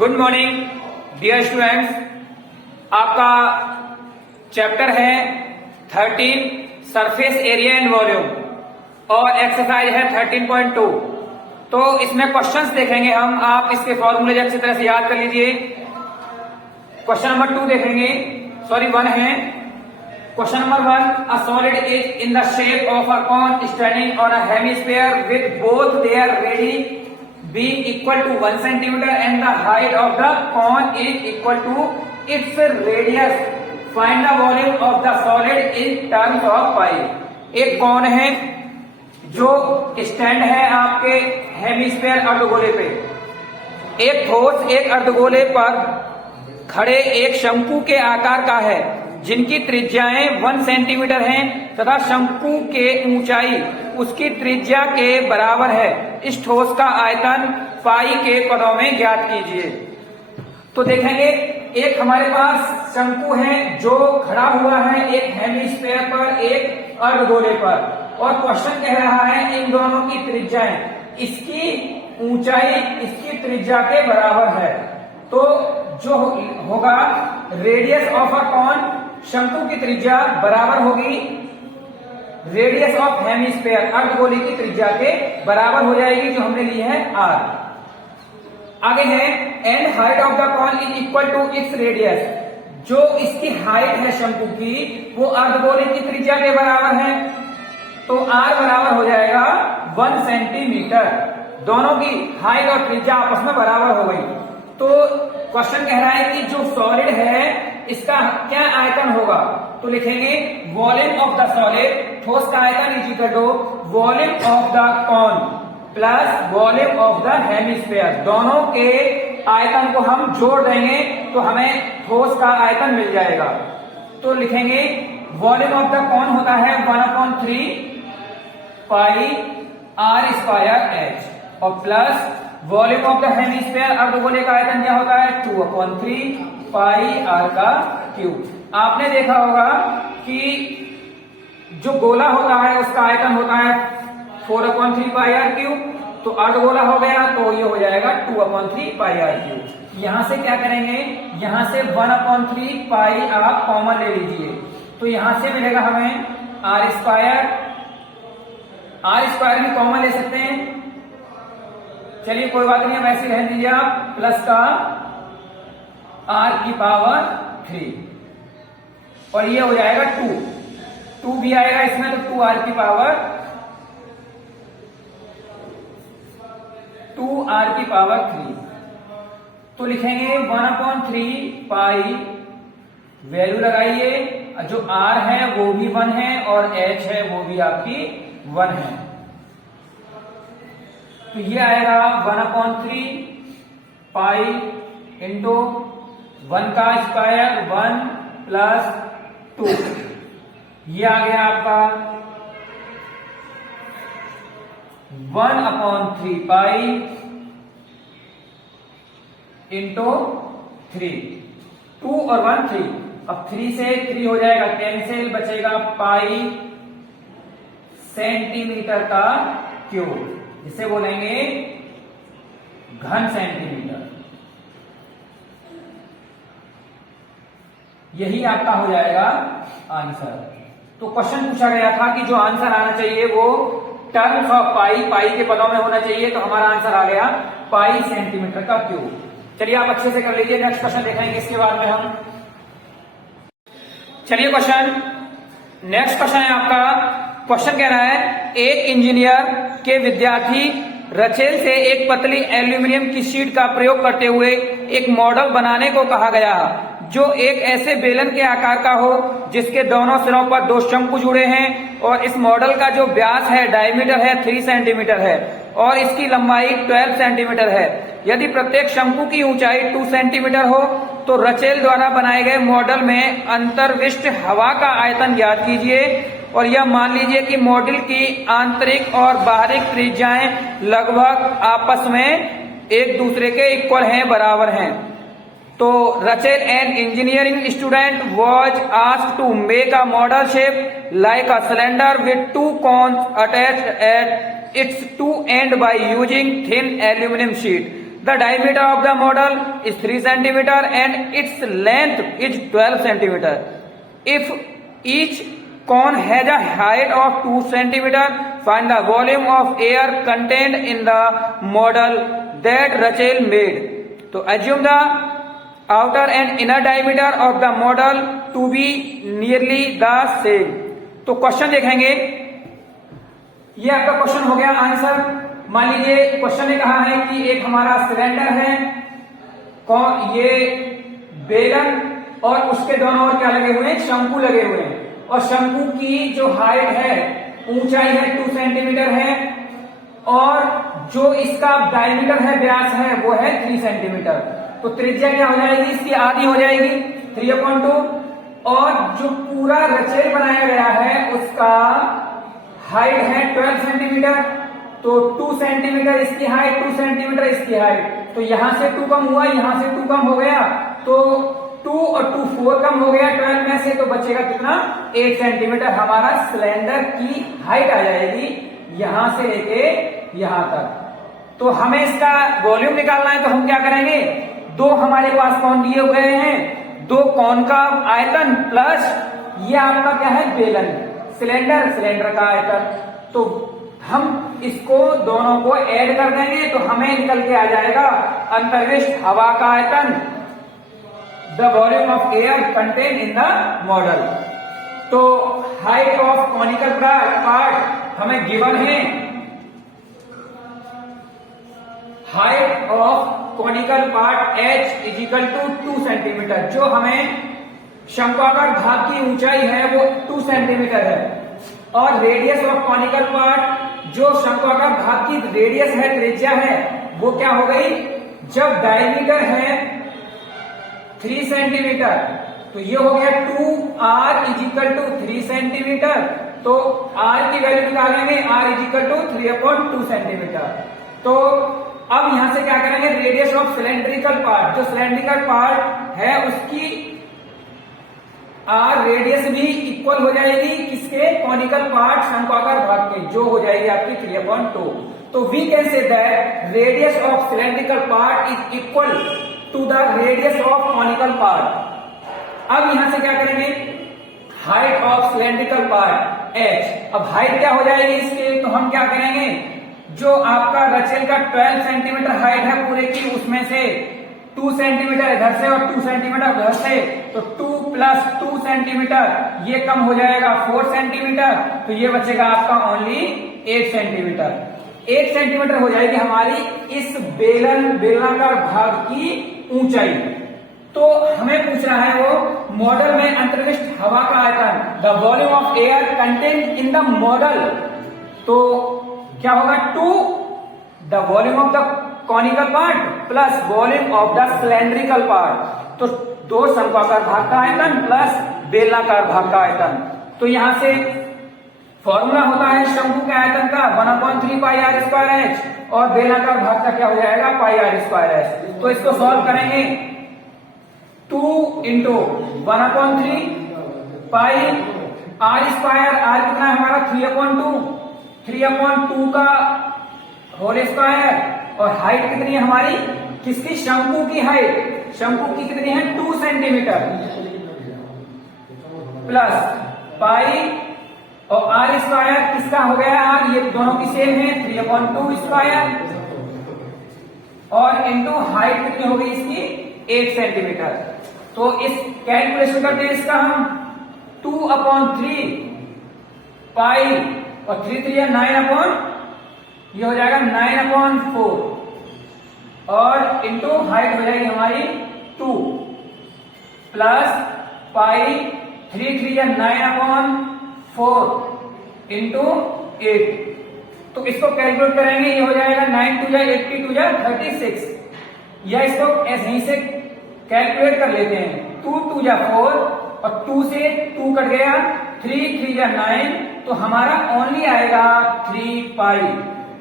Good morning dear students, आपका chapter है 13 surface area and volume और एक्सरसाइज है 13.2। तो इसमें क्वेश्चंस देखेंगे हम। आप इसके फॉर्मूले अच्छी तरह से याद कर लीजिए। क्वेश्चन नंबर 2 देखेंगे, सॉरी 1 है। Question number 1, a solid is in the shape of a cone standing on a hemisphere with both their radii being equal to 1 centimeter and the height of the cone is equal to its radius. Find the volume of the solid in terms of pi. एक cone है जो stand है आपके hemisphere अर्धगोले पे। एक ठोस एक अर्धगोले पर खड़े एक शंकु के आकार का है जिनकी त्रिज्याएं 1 सेंटीमीटर हैं तथा शंकु के ऊंचाई उसकी त्रिज्या के बराबर है। इस ठोस का आयतन पाई के पदों में ज्ञात कीजिए। तो देखेंगे, एक हमारे पास शंकु है जो खड़ा हुआ है एक हेमिस्फीयर पर, एक अर्धगोले पर, और क्वेश्चन कह रहा है इन दोनों की त्रिज्याएं, इसकी ऊंचाई इसकी त्रिज्या के बराबर है। तो जो होगा रेडियस ऑफ अ कॉन, शंकु की त्रिज्या बराबर होगी रेडियस ऑफ हेमिस्फीयर, अर्धगोले की त्रिज्या के बराबर हो जाएगी, जो हमने ली है r। आगे है and height of the cone is equal to its radius. जो इसकी हाइट है शंकु की वो अर्धगोले की त्रिज्या के बराबर है, तो r बराबर हो जाएगा 1 सेंटीमीटर। दोनों की हाइट और त्रिज्या आपस में बराबर हो गई। तो क्वेश्चन कह रहा है कि जो सॉलिड है इसका क्या आयतन होगा। तो लिखेंगे वॉल्यूम ऑफ द सॉलिड, ठोस का आयतन is equal to volume of the cone plus volume of the hemisphere. दोनों के आयतन को हम जोड़ देंगे तो हमें ठोस का आयतन मिल जाएगा। तो लिखेंगे वॉल्यूम ऑफ द कॉन होता है 1/3 पाई r स्क्वायर h और plus volume of the hemisphere, अर्धगोले का आयतन क्या होता है 2/3 पाई r का क्यूब। आपने देखा होगा कि जो गोला होता है उसका आयतन होता है 4/3 पाई r क्यूब, तो अर्धगोला हो गया तो ये हो जाएगा 2/3 पाई r क्यूब। यहां से क्या करेंगे, यहां से 1/3 पाई आप कॉमन ले लीजिए, तो यहां से मिलेगा हमें r स्क्वायर भी कॉमन ले सकते हैं। चलिए कोई बात नहीं, वैसे रहने दीजिए आप, प्लस का r की पावर 3 और ये हो जाएगा 2 भी आएगा इसमें, तो 2r की पावर 3। तो लिखेंगे 1/3 पाई, वैल्यू लगाइए, जो r है वो भी 1 है और h है वो भी आपकी 1 है। तो ये आएगा 1/3 पाई इंटू 1 का स्क्वायर 1 प्लस 2, ये आ गया आपका 1/3 पाई इंटू 3, 2 और 1 3। अब 3 से 3 हो जाएगा कैंसिल, बचेगा पाई सेंटीमीटर का क्यूब, जिसे बोलेंगे घन सेंटीमीटर। यही आपका हो जाएगा आंसर। तो क्वेश्चन पूछा गया था कि जो आंसर आना चाहिए वो टर्म्स ऑफ पाई के पदों में होना चाहिए, तो हमारा आंसर आ गया पाई सेंटीमीटर का क्यूब। चलिए आप अच्छे से कर लीजिए, नेक्स्ट क्वेश्चन देखेंगे इसके बाद में हम। चलिए नेक्स्ट क्वेश्चन है आपका। क्वेश्चन कह रहा है एक इंजीनियर के विद्यार्थी रचेल से एक पतली एल्यूमिनियम की शीट का प्रयोग करते हुए एक मॉडल बनाने को कहा गया, जो एक ऐसे बेलन के आकार का हो जिसके दोनों सिरों पर 2 शंकु जुड़े हैं, और इस मॉडल का जो व्यास है डायमीटर है 3 सेंटीमीटर है और इसकी लंबाई 12 सेंटीमीटर है। यदि प्रत्येक शंकु की ऊंचाई 2 सेंटीमीटर हो तो रचेल द्वारा बनाए गए मॉडल में अंतर्विष्ट हवा का आयतन ज्ञात कीजिए। और यह मान लीजिए कि मॉडल की आंतरिक और बाहरी त्रिज्याएं लगभग आपस में एक दूसरे के इक्वल हैं, बराबर हैं। तो Rachel an engineering student was asked to make a model shape like a cylinder with 2 cones attached at its two end by using thin aluminum sheet. The diameter of the model is 3 centimetre and its length is 12 centimetre. If each cone has a height of 2 centimeter, find the volume of air contained in the model that Rachel made. तो assume the outer and inner diameter of the model to be nearly the same. तो question देखेंगे, ये आपका question हो गया answer. मान लीजिए question ने कहा है कि एक हमारा सिलेंडर है, ये बेलन और उसके दोनों ओर क्या लगे हुए हैं, शंकु लगे हुए हैं, और शंकु की जो हाइट है, ऊंचाई है 2 सेंटीमीटर है, और जो इसका डायमीटर है, व्यास है, वो है 3 सेंटीमीटर। तो त्रिज्या क्या हो जाएगी, इसकी आधी हो जाएगी 3/2, और जो पूरा रचेल बनाया गया है उसका हाइट है 12 सेंटीमीटर। तो 2 सेंटीमीटर इसकी हाइट, 2 सेंटीमीटर इसकी हाइट, तो यहां से 2 कम हुआ, यहां से 2 कम हो गया, तो 2 और 2 4 कम हो गया 12 में से, तो बचेगा कितना, 8 सेंटीमीटर हमारा सिलेंडर की हाइट आ जाएगी यहां से लेके यहां तक। तो हमें इसका वॉल्यूम निकालना है, तो हम क्या करेंगे, दो हमारे पास कौन दिए हुए हैं, 2 कौन का आयतन प्लस ये आपका क्या है, बेलन, सिलेंडर का आयतन। तो हम इसको दोनों को ऐड कर देंगे तो हमें निकल के आ जाएगा अंतरिक्ष हवा का आयतन, the volume of air contain in the model. तो हाइट ऑफ कॉनिकल पार्ट हमें गिवन है, height of conical part h is equal to 2 centimetre. जो हमें शंक्वाकार भाग की ऊंचाई है वो 2 सेंटीमीटर है, और रेडियस ऑफ कॉनिकल पार्ट, जो शंक्वाकार भाग की रेडियस है, त्रिज्या है, वो क्या हो गई, जब डायमीटर है 3 सेंटीमीटर, तो ये हो गया 2r is equal to 3 centimetre. तो r की वैल्यू निकालेंगे, r is equal to 3/2 centimetre. तो अब यहां से क्या करेंगे, रेडियस ऑफ सिलेंड्रिकल पार्ट, जो सिलेंड्रिकल पार्ट है उसकी आर रेडियस भी इक्वल हो जाएगी किसके, कॉनिकल पार्ट शंक्वाकार भाग के, जो हो जाएगी आपकी 3/2। तो we can say that radius of cylindrical part is equal to the radius of conical part. अब यहां से क्या करेंगे, height of cylindrical part h। अब हाइट क्या हो जाएगी इसके, तो हम क्या करेंगे, जो आपका रचेल का 12 सेंटीमीटर हाइट है पूरे की, उसमें से 2 सेंटीमीटर इधर से और 2 सेंटीमीटर उधर से, तो 2 + 2 सेंटीमीटर ये कम हो जाएगा 4 सेंटीमीटर, तो ये बचेगा आपका ओनली 8 सेंटीमीटर। 8 सेंटीमीटर हो जाएगी हमारी इस बेलनाकार भाग की ऊंचाई। तो हमें पूछना है वो मॉडल में अंतरिक्ष हवा का आयतन, the volume of air contain in the model. तो क्या होगा, 2 the volume of the conical part plus volume of the cylindrical part. तो 2 शंक्वाकार भाग का आयतन प्लस बेलनाकार भाग का आयतन। तो यहां से फॉर्मूला होता है शंकु के आयतन का 1/3 पाई r स्क्वायर h, और बेलनाकार भाग का क्या हो जाएगा, पाई r स्क्वायर h। तो इसको सॉल्व करेंगे, 2 × 1/3 पाई r स्क्वायर, r कितना है हमारा 3/2 का होल स्क्वायर, और हाइट कितनी है हमारी किसकी, शंकु की हाइट, शंकु की कितनी है 2 सेंटीमीटर, प्लस पाई और r स्क्वायर किसका हो गया r, ये दोनों की सेम है 3/2 स्क्वायर, और इंटू हाइट कितनी हो गई इसकी 8 सेंटीमीटर। तो इस कैलकुलेशन करते हैं इसका हम 2/3 पाई और 3 3 9 ये हो जाएगा 9/4, और इंटू हाइट हो जाएगी हमारी 2 प्लस पाई 3 3 9/4 इंटू 8। तो इसको कैलकुलेट करेंगे, ये हो जाएगा 9 2 80 2 36, या इसको ऐसे ही से कैलकुलेट कर लेते हैं, 2 2 4 और 2 से 2 कट गया, 3 3 9, तो हमारा ओनली आएगा 3 पाई,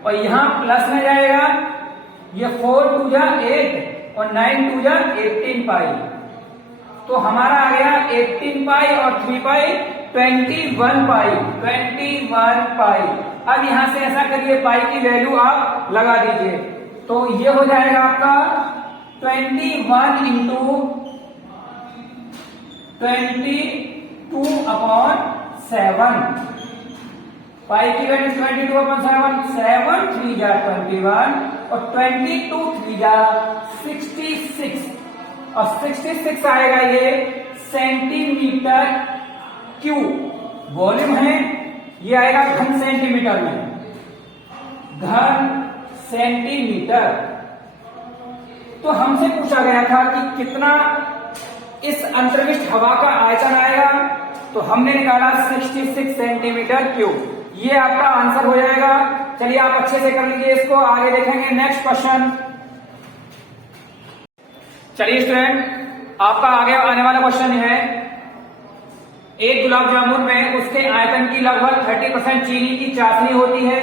और यहां प्लस में जाएगा, ये 4 2 8 और 9 2 18 पाई, तो हमारा आ गया 18 पाई और 3 पाई 21 पाई, 21 पाई। अब यहां से ऐसा करिए, पाई की वैल्यू आप लगा दीजिए, तो ये हो जाएगा आपका 21 इंटू 22/7। पाई की वैल्यू 22/7, 7 3 जा 21 और 22 3 जा 66 और 66 आएगा ये सेंटीमीटर क्यूब। वॉल्यूम है ये आएगा घन सेंटीमीटर में, घन सेंटीमीटर। तो हमसे पूछा गया था कि कितना इस अंतर्विष्ट हवा का आयतन आएगा, तो हमने निकाला 66 सेंटीमीटर क्यूब। ये आपका आंसर हो जाएगा। चलिए आप अच्छे से कर लीजिए इसको, आगे देखेंगे नेक्स्ट क्वेश्चन। चलिए स्टूडेंट, आपका आगे आने वाला क्वेश्चन है, एक गुलाब जामुन में उसके आयतन की लगभग 30% चीनी की चाशनी होती है।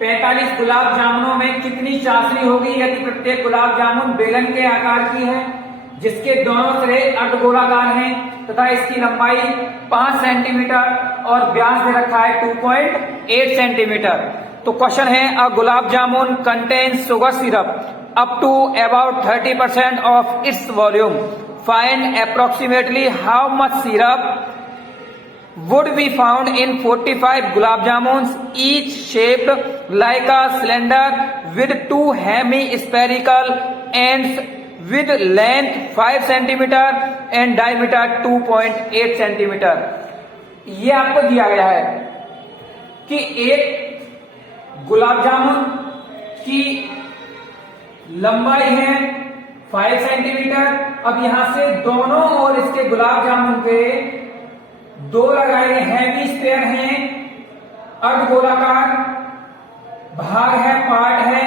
45 गुलाब जामुनों में कितनी चाशनी होगी यदि प्रत्येक गुलाब जामुन बेलन के आकार की है, जिसके दोनों सिरे अर्धगोलाकार हैं तथा इसकी लंबाई 5 सेंटीमीटर और व्यास दे रखा है 2.8 सेंटीमीटर। तो क्वेश्चन है, a gulab jamun contains sugar syrup up to about 30% of its volume. Find approximately how much syrup would be found in 45 gulab jamuns, each shaped like a cylinder with 2 hemispherical ends with length 5 centimeter and diameter 2.8 centimeter। ये आपको दिया गया है कि एक गुलाब जामुन की लंबाई है 5 सेंटीमीटर। अब यहां से दोनों ओर इसके गुलाब जामुन के दो लगाए गए हेमिस्फीयर हैं, अर्धगोलाकार भाग है, पार्ट है।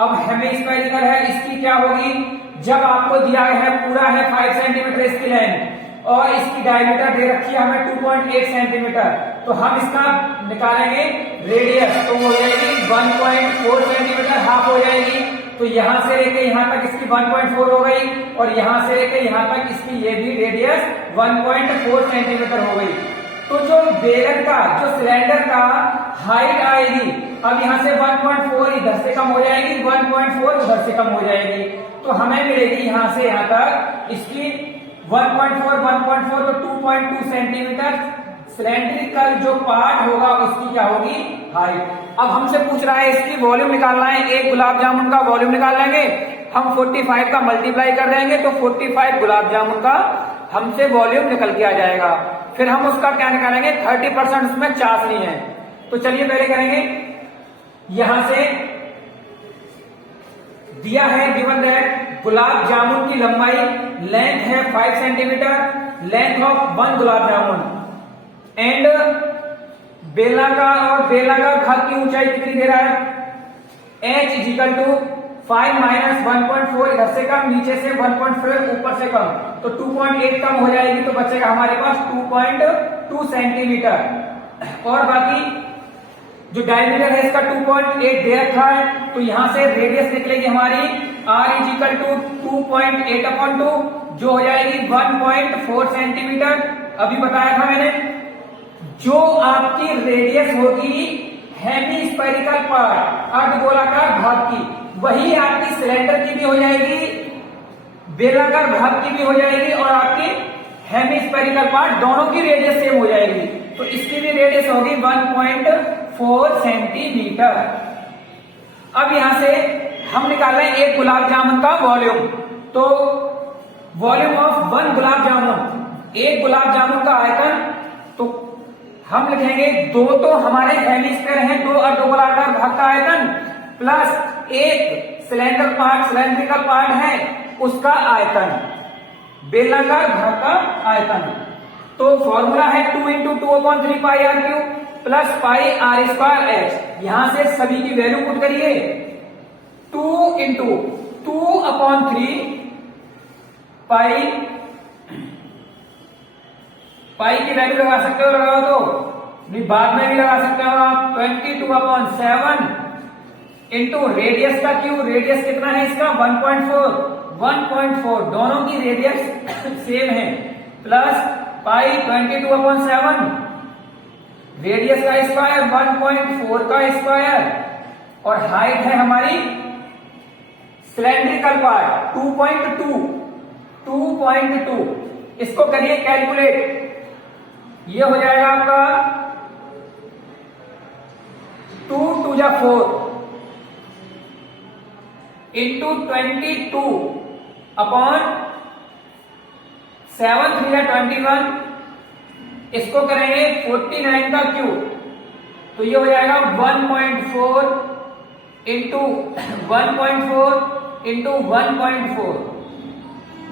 अब हेमिस्फेरिकल है, इसकी क्या होगी, जब आपको दिया है पूरा है 5 सेंटीमीटर इसकी लेंथ और इसकी डायमीटर दे रखी है हमें 2.8 सेंटीमीटर, तो हम इसका निकालेंगे रेडियस, तो हो जाएगी 1.4 सेंटीमीटर, हाफ हो जाएगी। तो यहां से लेके यहां तक इसकी 1.4 हो गई और यहां से लेके यहां तक इसकी ये भी रेडियस 1.4 सेंटीमीटर हो गई। तो जो बेलन का, जो सिलेंडर का हाइट आएगी, अब यहां से 1.4 इधर से कम हो जाएगी, 1.4 उधर से कम हो जाएगी, तो हमें मिलेगी यहां से यहां तक इसकी 1.4 तो 2.2 सेंटीमीटर सिलेंड्रिकल जो पार्ट होगा उसकी क्या होगी, हाइट। अब हमसे पूछ रहा है इसकी वॉल्यूम निकालना है, एक गुलाब जामुन का वॉल्यूम निकाल लेंगे हम, 45 का मल्टीप्लाई कर देंगे तो 45 गुलाब जामुन का हमसे वॉल्यूम निकल के आ जाएगा। फिर हम उसका क्या निकालेंगे, 30% उसमें चाशनी है। तो चलिए पहले करेंगे, यहां से दिया है गिवन दैट गुलाब जामुन की लंबाई लेंथ है 5 centimetre, length of 1 gulab jamun and बेलनाकार और बेलनाकार भाग की ऊंचाई कितनी दे रहा है, h इजिकल टू 5 माइनस 1.4 इधर से कम, नीचे से 1.4 ऊपर से कम, तो 2.8 कम हो जाएगी, तो बचेगा हमारे पास 2.2 सेंटीमीटर। और बाकी जो डायमीटर है इसका 2.8 दे रखा है, तो यहां से रेडियस निकलेगी हमारी r इजिकल टू 2.8/2 जो हो जाएगी 1.4 सेंटीमीटर। अभी बताया था मैंने, जो आपकी रेडियस होगी हेमिस्फेरिकल पार्ट, अर्धगोलाकार भाग की, वही आपकी सिलेंडर की भी हो जाएगी, बेलनाकार भाग की भी हो जाएगी और आपकी हेमिस्फेरिकल पार्ट दोनों की रेडियस सेम हो जाएगी। तो इसकी भी रेडियस होगी 1.4 सेंटीमीटर। अब यहां से हम निकाल रहे हैं एक गुलाब जामुन का वॉल्यूम, तो वॉल्यूम ऑफ 1 गुलाब जामुन, एक गुलाब जामुन का आयतन, तो हम लिखेंगे दो तो हमारे हेमिस्फीयर हैं, 2 अर्धगोलाकार भाग का आयतन प्लस एक सिलेंडर पार्ट, सिलेंड्रिकल पार्ट है उसका आयतन, बेलनाकार भाग का आयतन। तो फॉर्मूला है 2 इंटू 2/3 पाई r cube plus pi r square h। यहां से सभी की वैल्यू पुट करिए, 2 इंटू 2/3 पाई की वैल्यू लगा सकते हो, लगाओ तो नहीं, बाद में भी लगा सकते हो आप, 22/7 इंटू रेडियस का क्यू, रेडियस कितना है इसका 1.4 दोनों की रेडियस सेम है, प्लस पाई 22/7 रेडियस का स्क्वायर 1.4 का स्क्वायर और हाइट है हमारी सिलेंड्रिकल पार्ट 2.2 इसको करिए कैलकुलेट। ये हो जाएगा आपका 2 2 जा 4 इंटू 22 अपॉन 7 3 जा 21। इसको करेंगे 49 का क्यूब, तो ये हो जाएगा 1.4 इंटू 1.4 इंटू 1.4,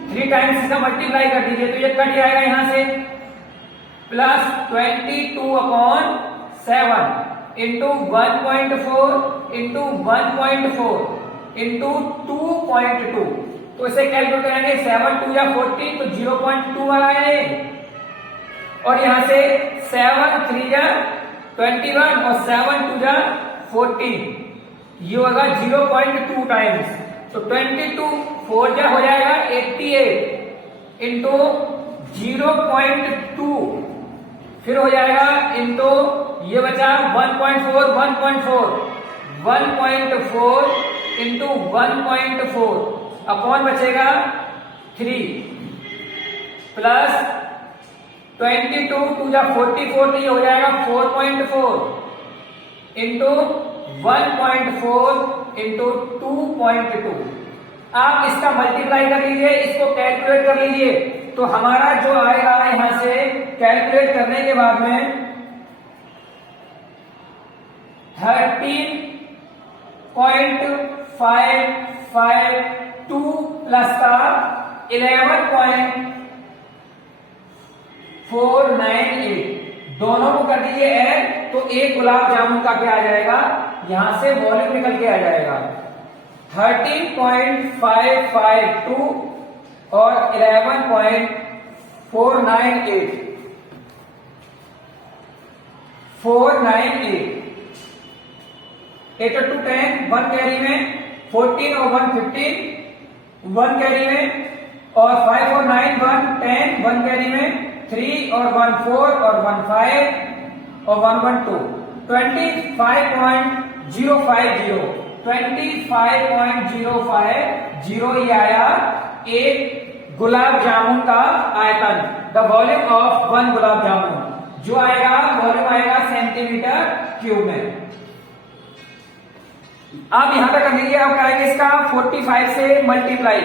3 टाइम्स इसका मल्टीप्लाई कर दीजिए तो ये कट जाएगा यहां से, plus 22 upon 7 into 1.4 into 1.4 into 2.2। तो इसे कैलकुलेट करेंगे 7 2 या 14 तो 0.2 आ रहा है, और यहां से 7 3 या 21 और 7 2 जा 14, ये होगा 0.2 टाइम्स। तो 22 4 जा हो जाएगा 88 इंटू 0.2, फिर हो जाएगा इंटू ये बचा 1.4 इंटू 1.4 अपॉन बचेगा 3 प्लस 22 2 जा 44, तो ये हो जाएगा 4.4 इंटू 1.4 इंटू 2.2। आप इसका मल्टीप्लाई कर लीजिए, इसको कैलकुलेट कर लीजिए, तो हमारा जो आएगा यहां से कैलकुलेट करने के बाद में 13.552 प्लस का 11.498, दोनों को कर दीजिए ऐड, तो एक गुलाब जामुन का क्या आ जाएगा, यहां से वॉल्यूम निकल के आ जाएगा 13.552 और 11.498 8 to 10 1 कैरी में, 14 और 1 15 1 कैरी में, और 5 और 9 1 10 1 कैरी में, 3 और 1 4 और 1 5 और 1 1 2 25.050 ये आया एक गुलाब जामुन का आयतन, द वॉल्यूम ऑफ 1 गुलाब जामुन, जो आएगा वॉल्यूम आएगा सेंटीमीटर क्यूब में। आप यहां तक कर लीजिए, अब करेंगे इसका 45 से मल्टीप्लाई।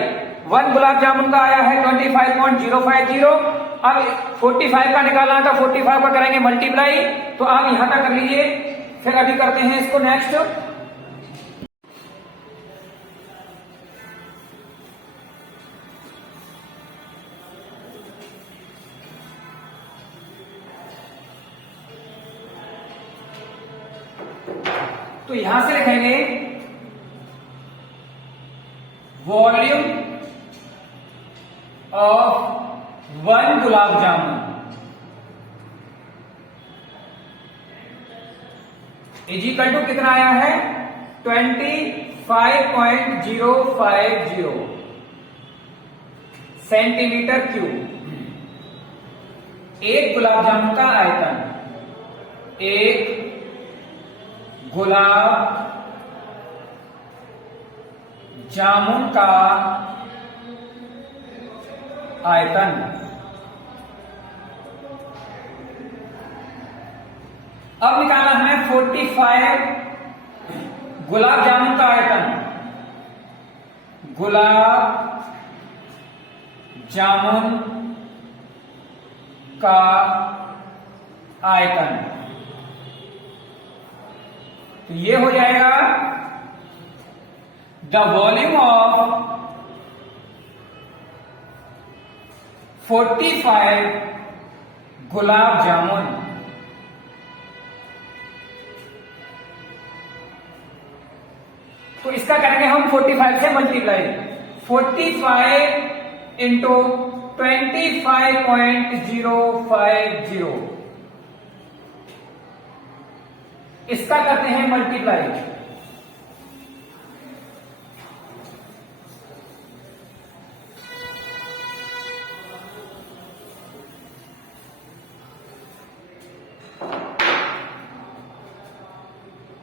1 गुलाब जामुन का आया है 25.050, अब 45 का निकालना था, 45 का करेंगे मल्टीप्लाई, तो आप यहां तक कर लीजिए, फिर अभी करते हैं इसको नेक्स्ट। तो यहां से लिखेंगे volume of 1 gulab jamun is equal to कितना आया है 25.050 सेंटीमीटर क्यूब। एक गुलाब जामुन का आयतन, एक गुलाब जामुन का आयतन, अब निकालना है 45 गुलाब जामुन का आयतन, गुलाब जामुन का आयतन, तो ये हो जाएगा the volume of 45 gulab jamun. तो इसका करेंगे हम 45 से मल्टीप्लाई, 45 इंटू 25.050, इसका करते हैं मल्टीप्लाई,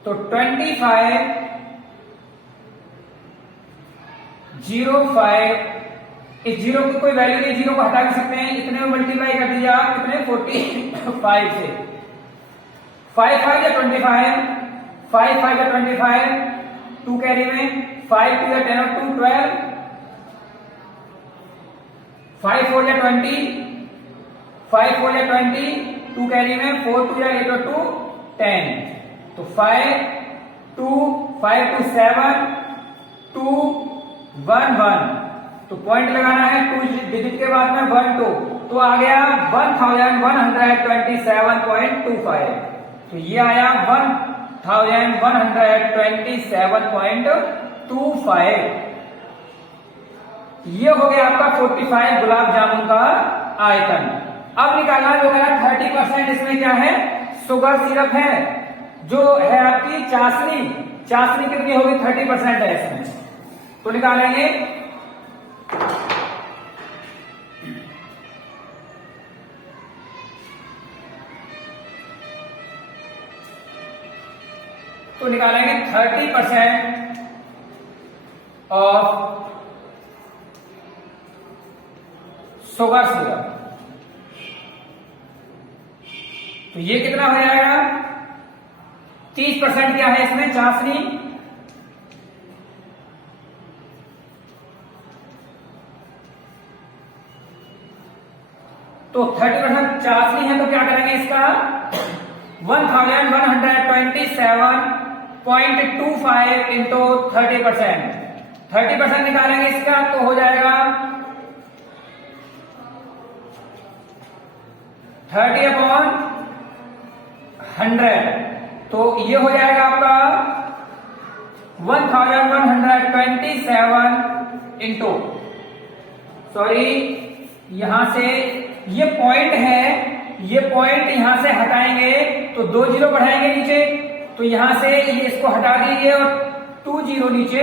तो 25 0.05, इस जीरो की कोई वैल्यू नहीं, जीरो को हटा भी सकते हैं, इतने में मल्टीप्लाई कर दीजिए आप कितने 45 से। 5 5 या 25, 5 5 या 25, 2 कैरी में 5 2 या 10 और 2 12, 5 4 या 20, 5 4 या 20, 2 कैरी में 4 2 या 8 और 2 10, तो 5 2 5 2 7 2 1 1, तो पॉइंट लगाना है 2 डिजिट के बाद में 1 2, तो आ गया 1127.25, तो ये आया 1127.25। ये हो गया आपका 45 गुलाब जामुन का आयतन। अब निकालना जो है 30%, इसमें क्या है, शुगर सिरप है, जो है आपकी चाशनी, चाशनी कितनी होगी 30% है इसमें, तो निकालेंगे। तो निकालेंगे 30% ऑफ शुगर सिरप, तो ये कितना हो जाएगा, 30% क्या है इसमें चाशनी, तो 30% चाशनी है, तो क्या करेंगे इसका 1127.25 इंटू 30%, 30% निकालेंगे इसका तो हो जाएगा 30/100, तो ये हो जाएगा आपका 1127 इंटू, सॉरी यहां से ये पॉइंट है, ये पॉइंट यहां से हटाएंगे तो 2 जीरो बढ़ाएंगे नीचे, तो यहां से ये इसको हटा दीजिए और 2 जीरो नीचे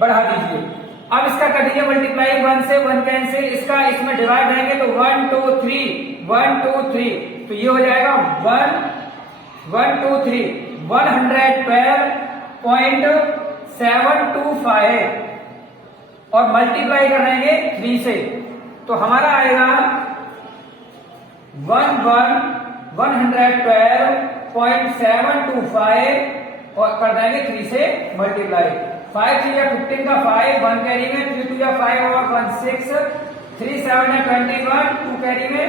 बढ़ा दीजिए। अब इसका कर दीजिए मल्टीप्लाई, 1 से 1 कैंसिल, इसका इसमें डिवाइड रहेंगे तो 1 2 3 1 2 3, तो ये हो जाएगा 1 1 2 3 112.725 और मल्टीप्लाई कर देंगे 3 से, तो हमारा आएगा 112.725 और कर देंगे 3 से मल्टीप्लाई। 5 3 या 15 का 5, 1 कैरी में, 3 2 या 5 और 1 6, 3 7 या 21, 2 कैरी में,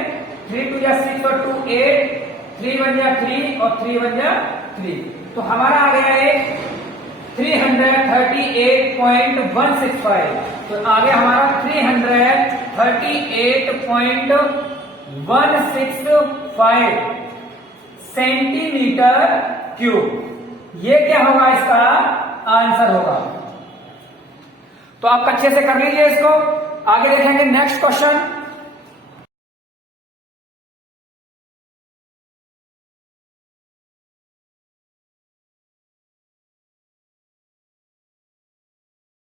3 2 या 6 और 2 8, 3 1 या 3 और 3 1 या 3, तो हमारा आ गया एक 338.165, तो आ गया हमारा 338.165 सेंटीमीटर क्यूब। ये क्या होगा, इसका आंसर होगा। तो आप अच्छे से कर लीजिए इसको, आगे देखेंगे नेक्स्ट क्वेश्चन।